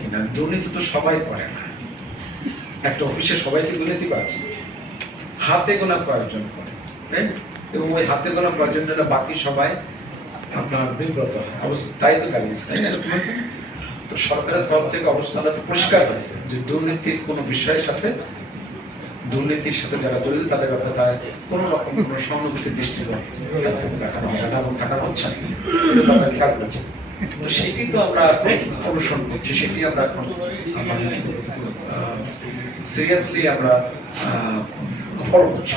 কিনা? দুর্নীতি তো সবাই করে না। একটা অফিসে সবাই কি দুর্নীতি পাচ্ছে হাতে গোনা কয়েকজন করে, তাই? এবং ওই হাতে গোনা কয়েকজন বাকি সবাই আপনার বিব্রত হয়। তাই তো তাই তো সরকারের তরফ থেকে অবস্থানটা তো পরিষ্কার হয়েছে যে দুর্নীতির কোনো বিষয়ের সাথে, দুর্নীতির সাথে যারা জড়িত, তাদের ব্যাপারে তারা কোনো রকম কোনো সহানুভূতির দৃষ্টিকোণ দেখানো না এবং দেখানো হচ্ছে না। এটা তো খেয়াল করছি তো সেটি তো আমরা অনুসরণ করছি সেটি আমরা এখন সিরিয়াসলি আমরা ফলো করছি।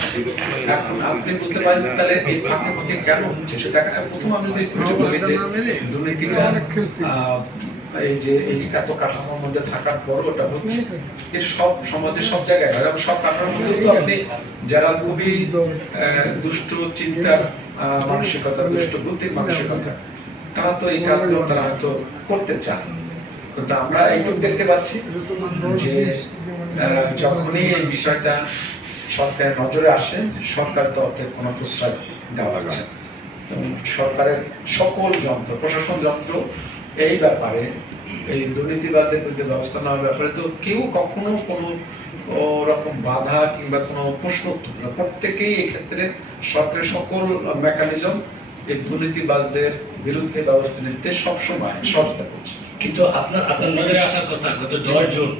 এখন আপনি বলতে পারেন তাহলে এই ফাঁকে ফাঁকে কেন হচ্ছে? সেটা প্রথম আমি যদি যে এই যে এই এত কাঠামোর মধ্যে থাকার পর ওটা হচ্ছে সব সমাজে সব জায়গায় হয়। এবং সব কাঠামোর মধ্যে তো আপনি যারা খুবই দুষ্ট, চিন্তার মানসিকতা, দুষ্ট বুদ্ধির মানসিকতা তারা তো এই কাজগুলো তারা হয়তো করতে চান কিন্তু আমরা এইটুকু দেখতে পাচ্ছি যে যখনই এই বিষয়টা সরকারের নজরে আসে, সরকার তরফ থেকে কোনো প্রস্তাব দেওয়া হচ্ছে সরকারের সকল যন্ত্র, প্রশাসন যন্ত্র এই ব্যাপারে, এই দুর্নীতিবাদের বিরুদ্ধে ব্যবস্থা নেওয়ার ব্যাপারে তো কেউ কখনো কোনো রকম বাধা কিংবা কোনো প্রশ্ন উত্তর না। প্রত্যেকেই এক্ষেত্রে সরকারের সকল মেকানিজম এই দুর্নীতিবাজদের বিরুদ্ধে ব্যবস্থা নিতে সবসময় সহযোগিতা করছে। কিন্তু আপনার আপনার নজরে আসার কথা গত দশ জুন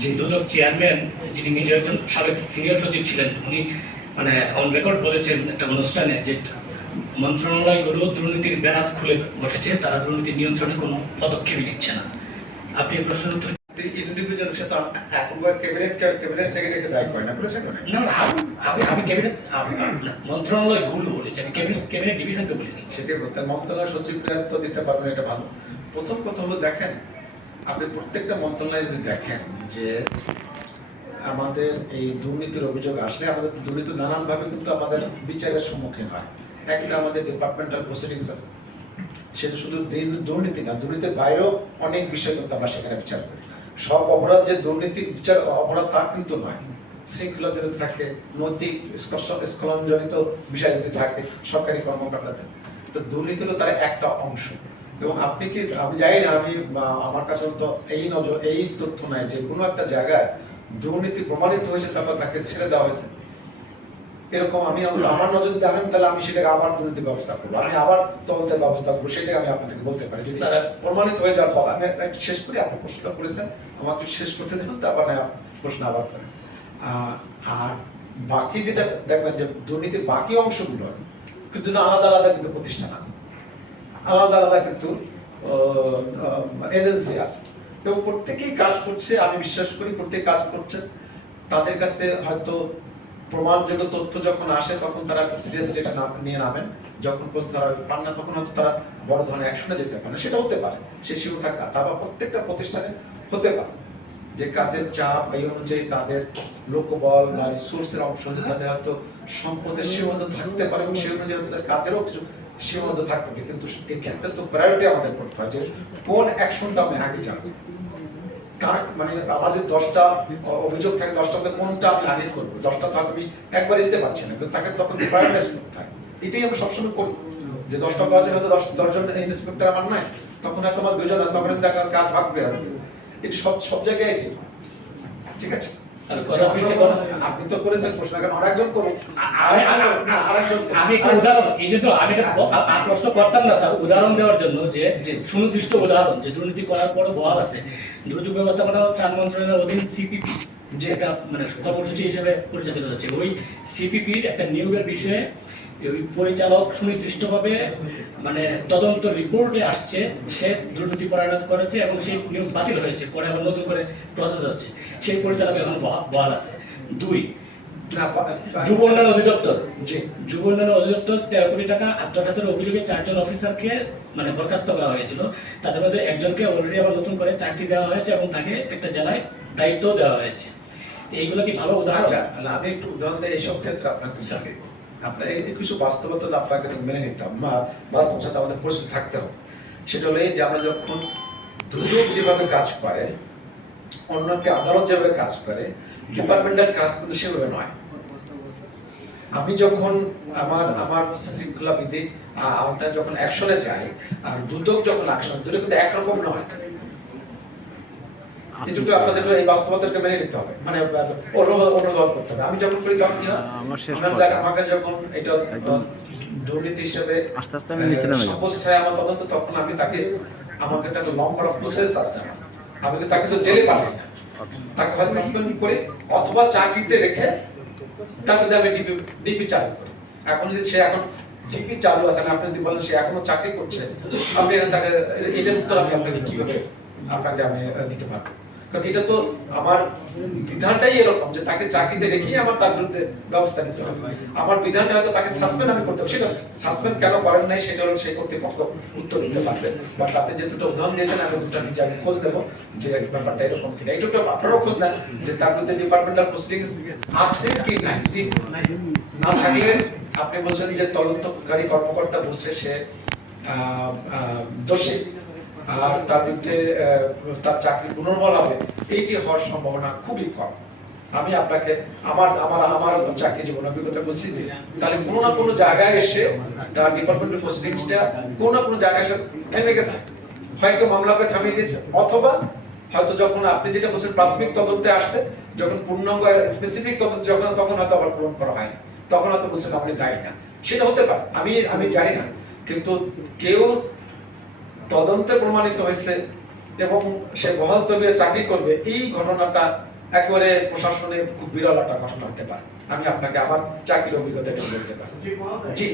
যে দুদক চেয়ারম্যান যিনি নিজে একজন সাবেক সিনিয়র সচিব ছিলেন উনি মানে অন রেকর্ড বলেছেন একটা অনুষ্ঠানে যে মন্ত্রণালয়গুলো দুর্নীতির ব্যাস খুলে বসেছে তারা দুর্নীতি নিয়ন্ত্রণে কোনো পদক্ষেপই নিচ্ছে না। আপনি এই ইন্ডিভিজুয়াল সাথে এখন ক্যাবিনেট ক্যাবিনেট সেক্রেটারিকে দায়ী করে না না আমি আমি ক্যাবিনেট না, মন্ত্রণালয়গুলো বলেছি আমি ক্যাবিনেট ক্যাবিনেট ডিভিশনকে বলিনি। সেটাই বলতে মন্ত্রণালয় সচিবরা তো দিতে পারবেন এটা ভালো। প্রথম কথা হলো দেখেন আপনি প্রত্যেকটা মন্ত্রণালয়ে যদি দেখেন যে আমাদের এই দুর্নীতির অভিযোগ আসলে আমাদের দুর্নীতি নানানভাবে কিন্তু আমাদের বিচারের সম্মুখীন হয়। একটা আমাদের ডিপার্টমেন্টাল প্রসিডিংস আছে। সেটা শুধু দুর্নীতি না দুর্নীতির বাইরেও অনেক বিষয় কিন্তু আমরা সেখানে বিচার করি। সব অপরাধ যে দুর্নীতির বিচার, অপরাধ তা কিন্তু নয়। শৃঙ্খলা যদি থাকে, নৈতিক স্খলনজনিত বিষয় যদি থাকে, সরকারি কর্মকর্তাদের তো দুর্নীতি হলো তার একটা অংশ। এবং আপনি কি, আমি জানি না, আমি আমার কাছে তো এই নজর, এই তথ্য নাই যে কোনো একটা জায়গায় দুর্নীতি প্রমাণিত হয়েছে, তারপর তাকে ছেড়ে দেওয়া হয়েছে। এরকম আমি আমার নজর আনেন তাহলে আমি সেটাকে আবার দুর্নীতি ব্যবস্থা করব। আমি আবার তদন্তের ব্যবস্থা করব সেটাই আমি আপনাকে বলতে পারি। যদি প্রমাণিত হয়ে যাওয়ার পর আমি শেষ করি আপনি প্রশ্নটা করেছেন আমাকে শেষ করতে দেবেন তারপর না প্রশ্ন আবার করেন। আর বাকি যেটা দেখবেন যে দুর্নীতির বাকি অংশগুলো কিন্তু আলাদা আলাদা কিন্তু প্রতিষ্ঠান আছে। আলাদা আলাদা কিন্তু এজেন্সি আছে। এবং প্রত্যেকেই কাজ করছে আমি বিশ্বাস করি প্রত্যেক কাজ করছে। তাদের কাছে হয়তো প্রমাণযোগ্য তথ্য যখন আসে, তখন তারা সিরিয়াসলি এটা নিয়ে নামেন। যখন পর্যন্ত তারা পান না, তখন হয়তো তারা বড় ধরনের অ্যাকশনে যেতে পারে না। সেটা হতে পারে। সে সীমা থাকা তারপর প্রত্যেকটা প্রতিষ্ঠানে হতে পারে। যে কাজের চাপ এই অনুযায়ী তাদের লোকবল বা রিসোর্সের অংশ তাদের হয়তো সম্পদের সীমাবদ্ধ থাকতে পারে এবং সেই অনুযায়ী তাদের কাজেরও কিছু সীমাবদ্ধ থাকতে পারে। কিন্তু এই ক্ষেত্রে তো প্রায়োরিটি আমাদের করতে হয় যে কোন অ্যাকশনটা আমি আগে যাব কার মানে আমার যদি দশটা অভিযোগ থাকে দশটা কোনটা আমি আগে করব? দশটা তো আমি একবারে দিতে পারছি না, কিন্তু তাকে তখন প্রায়োরিটাইজ করতে হয়। এটাই আমি সবসময় করি, যে দশটা পাওয়া যায় হয়তো দশ দশজন ইন্সপেক্টর আমার নাই, তখন হয়তো আমার দুজন আছে তখন আমি তাকে কাজ ভাগবে আর কি। এটি সব সব জায়গায় ঠিক আছে? আপনি তো করেছেন প্রশ্ন আরেকজন করুন। আমি উদাহরণ এই জন্য আমি প্রশ্ন করতাম না স্যার উদাহরণ দেওয়ার জন্য যে। সুনির্দিষ্ট উদাহরণ যে দুর্নীতি করার পর বহাল আছে। দুর্যোগ ব্যবস্থাপনা ত্রাণ মন্ত্রণালয়ের অধীন সিপিপি যেটা মানে কর্মসূচি হিসেবে পরিচালিত হচ্ছে ওই সিপিপির একটা নিয়োগের বিষয়ে ওই পরিচালক সুনির্দিষ্টভাবে মানে তদন্ত রিপোর্টে আসছে সে দুর্নীতি পরায়ণ করেছে এবং সেই নিয়োগ বাতিল হয়েছে পরে আবার নতুন করে প্রসেস হচ্ছে। সেই পরিচালক এখন বহাল আছে। দুই যুব উন্নয়ন অধিদপ্তর। যুব উন্নয়ন অধিদপ্তর তেরো কোটি টাকা আত্মসাতের অভিযোগে চারজন অফিসারকে মানে বরখাস্ত করা হয়েছিল। তাদের মধ্যে একজনকে অলরেডি আবার নতুন করে চাকরি দেওয়া হয়েছে এবং তাকে একটা জেলায় দায়িত্ব দেওয়া হয়েছে। এইগুলো কি ভালো উদাহরণ? আচ্ছা আমি একটু উদাহরণ দিই এইসব ক্ষেত্রে আপনাকে সাথে আপনার এই কিছু বাস্তবতা আপনাকে মেনে নিতে হবে। বা বাস্তব সাথে আমাদের থাকতে হবে। সেটা হলো এই যে আমরা যখন দুদক যেভাবে কাজ করে, অন্যকে আদালত যেভাবে কাজ করে, ডিপার্টমেন্টের কাজ কিন্তু সেভাবে নয়। আমি যখন আমার আমার শৃঙ্খলা বিধি আওতায় যখন অ্যাকশনে যাই, আর দুদক যখন অ্যাকশন দুটো কিন্তু একরকম নয়। এটুকু আপনাদের এই বাস্তবতাকে মেনে নিতে হবে। মানে অনুভব অনুভব করতে হবে। আমি যখন করি তখন আমার শেষ আপনার কথা। জায়গা- আমাকে যখন এটা দুর্নীতি হিসেবে আস্তে আস্তে আমি নিচে নেমে অবস্থায় আমার তদন্ত তখন আমি তাকে আমাকে একটা লম্বা প্রসেস আছে আমার। তাকে তো জেলে পাঠাই না? তাকে হয় সাসপেন্ড করে অথবা চাকরিতে রেখে তারপরে আমি ডিপি ডিপি চালু করি। এখন যদি সে এখন ডিপি চালু আছে না আপনি যদি বলেন সে এখনও চাকরি করছে আপনি তাকে এটার উত্তর আমি আপনাকে কীভাবে আপনাকে আমি দিতে পারব? কারণ এটা তো আমার বিধানটাই এরকম যে তাকে চাকরিতে রেখেই আমার তার বিরুদ্ধে ব্যবস্থা নিতে হবে। আমার বিধানটা হয়তো তাকে সাসপেন্ড আমি করতে হবে সেটা সাসপেন্ড কেন করেন নাই সেটা হলো সেই কর্তৃপক্ষ উত্তর দিতে পারবে। বাট আপনি যে দুটো উদাহরণ দিয়েছেন আমি দুটো নিজে আমি খোঁজ দেবো যে ব্যাপারটা এরকম কিনা। এইটুকু আপনারাও খোঁজ নেন যে তার বিরুদ্ধে ডিপার্টমেন্টাল প্রসিডিংস আছে কি নাই। না থাকলে আপনি বলছেন যে তদন্তকারী কর্মকর্তা বলছে সে দোষী। আর তার বিরুদ্ধে তার চাকরি পুনর্বল হবে, এইটি হওয়ার সম্ভাবনা খুবই কম। আমি আপনাকে, আমার আমার আমার চাকরি জীবন অভিজ্ঞতা বলছি তাহলে কোনো না কোনো জায়গায় এসে তার ডিপার্টমেন্টের প্রসিডিংসটা কোনো না কোনো জায়গায় এসে থেমে গেছে। হয় কেউ মামলাকে থামিয়ে দিয়েছে, অথবা হয়তো যখন আপনি যেটা বলছেন, প্রাথমিক তদন্তে আসছে, যখন পূর্ণাঙ্গ স্পেসিফিক তদন্ত, যখন, তখন হয়তো আবার পূরণ করা হয়নি। তখন হয়তো বলছেন আপনি দায়ী না। সেটা হতে পারে, আমি আমি জানি না। কিন্তু কেউ তদন্তে প্রমাণিত হয়েছে এবং সে বহাল তবিয়ে চাকরি করবে এই ঘটনাটা একেবারে প্রশাসনে খুব বিরল একটা ঘটনা হতে পারে। আমি আপনাকে আমার চাকরির অভিজ্ঞতা বলতে পারি। জি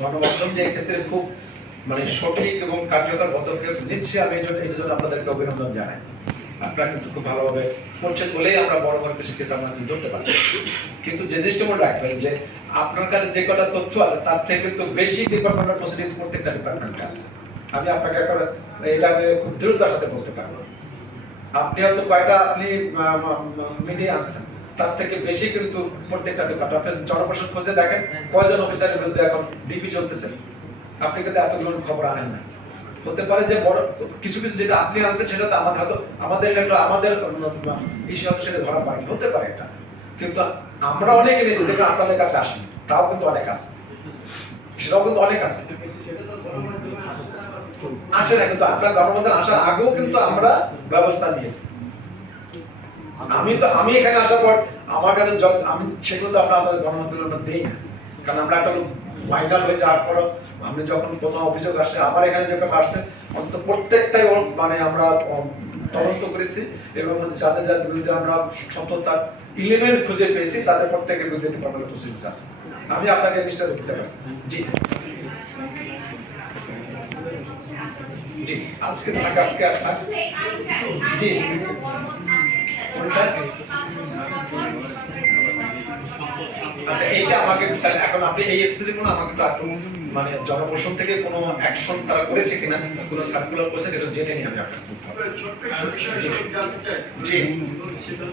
গণমাধ্যম যে ক্ষেত্রে খুব মানে সঠিক এবং কার্যকর পদক্ষেপ নিচ্ছে আমি এই জন্য আপনাদেরকে অভিনন্দন জানাই। আপনারা কিন্তু খুব ভালোভাবে করছেন বলেই আমরা বড় বড় কিছু আমরা ধরতে পারছি। কিন্তু যে জিনিসটা মনে রাখবেন যে, আপনার কাছে যে কটা তথ্য আছে, তার থেকে তো বেশি ডিপার্টমেন্টাল প্রসিডিংস প্রত্যেকটা ডিপার্টমেন্টে আছে। আমি আপনাকে একটা এটা আমি খুব দৃঢ়তার সাথে বলতে পারব। আপনি হয়তো কয়টা আপনি মিডিয়া আনছেন। তার থেকে বেশি কিন্তু প্রত্যেকটা ডিপার্টমেন্ট আপনি জনপ্রশাসন খুঁজে দেখেন কয়জন অফিসারের বিরুদ্ধে এখন ডিপি চলতেছে। আপনি কিন্তু এতগুলো খবর আনেন না। হতে পারে যে বড় কিছু কিছু যেটা আপনি আনছেন সেটা তো আমাদের হয়তো আমাদের একটা, আমাদের ইস্যু হয়তো সেটা ধরা পারেনি হতে পারে এটা। কিন্তু আমরা অনেক এনেছি, যেটা আপনাদের কাছে আসেনি, তাও কিন্তু অনেক আছে। সেটাও কিন্তু অনেক আছে। আসে না, কিন্তু আপনার গণমাধ্যমে আসার আগেও কিন্তু আমরা ব্যবস্থা নিয়েছি। আমি তো, আমি এখানে আসার পর আমার কাছে আমি সেগুলো তো আপনার আপনাদের গণমাধ্যমের আমরা দেই কারণ আমরা একটা ভাইরাল হয়ে যাওয়ার পর আমি যখন প্রথম অভিযোগ আসে আমার এখানে যখন আসছে অন্তত প্রত্যেকটাই মানে আমরা তদন্ত করেছি এবং যাদের যাদের বিরুদ্ধে আমরা সততার ইলিমেন্ট খুঁজে পেয়েছি তাদের প্রত্যেকের বিরুদ্ধে ডিপার্টমেন্ট প্রসিডিংস আছে। আমি আপনাকে নিশ্চয় দিতে পারি। জি। জি আজকে থাক আজকে থাক জি কোনটা? আচ্ছা এইটা আমাকে এখন আপনি এই স্পেসে কোনো আমাকে একটু মানে জনপ্রশাসন থেকে কোনো অ্যাকশন তারা করেছে কিনা? কোনো সার্কুলার করেছে এটা জেনে নিয়ে আমি আপনাকে ছোট্ট একটা বিষয় জানতে চাই। জি। সেটা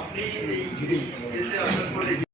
আপনি এই আসার পরে